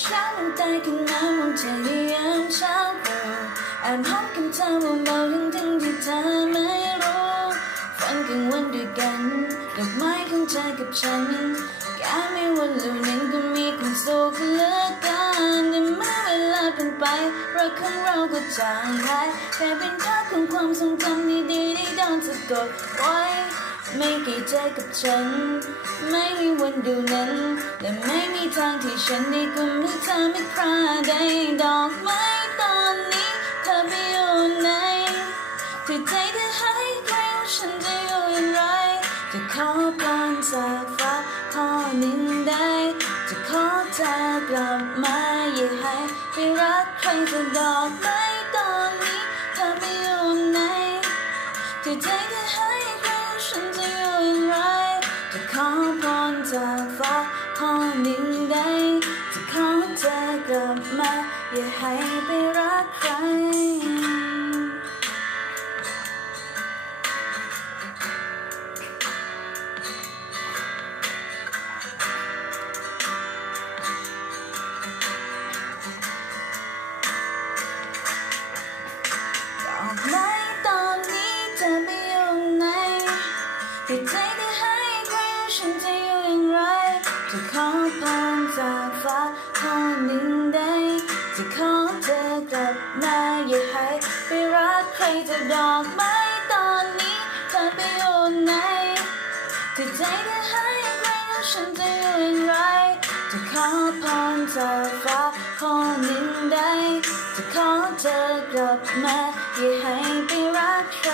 เช้ามันตายขึ้นมามันจะยังเช้าเร็วแอบพักกันเธอเบาๆทั้งที่เธอไม่รู้ฝันกลางวันด้วยกันดอกไม้ของเธอกับฉันแค่ไม่วันเหล่านั้นก็มีความสุขเหลือเกินแต่เมื่อเวลาผ่านไปรักของเราก็จางหายแค่เป็นภาพของความทรงจำดีๆที่โดนสะกดไว้ไม่เกี่ยวใจกับฉันไม่มีวันดูนั้นและไม่มีทางที่ฉันได้กุมให้เธอไม่คราใดดอกไม้ตอนนี้เธอไปอยู่ไหนที่ใจเธอให้ใครฉันจะอยู่อย่างไรจะขอพรจากฟ้าข้อหนึ่งได้จะขอเธอกลับมาอย่าให้ไปรักใครจะดอกไม้ตอนนี้เธอไปอยู่ไหนที่ใจเธอให้ใครฉันจะอยู่อย่างไรจะขอพรจากฟ้าข้อหนึ่งได้จะขอเธอกลับมาอย่าให้ไปรักใครดอกไม้ตอนนี้เธอไปอยู่ไหนที่ใจที่ให้ใครฉันจะอยู่อย่างไรจะขอพรจากฟ้าข้อหนึ่งได้จะขอเธอกลับมาอย่าให้ไปรักใครจะดอกไม้ตอนนี้เธอไปอยู่ไหนที่ใจที่ให้ใครฉันจะอยู่อย่างไรจะขอพรจากฟ้าข้อหนึ่งได้จะขอเธอกลับมาอย่าให้ไปรักใคร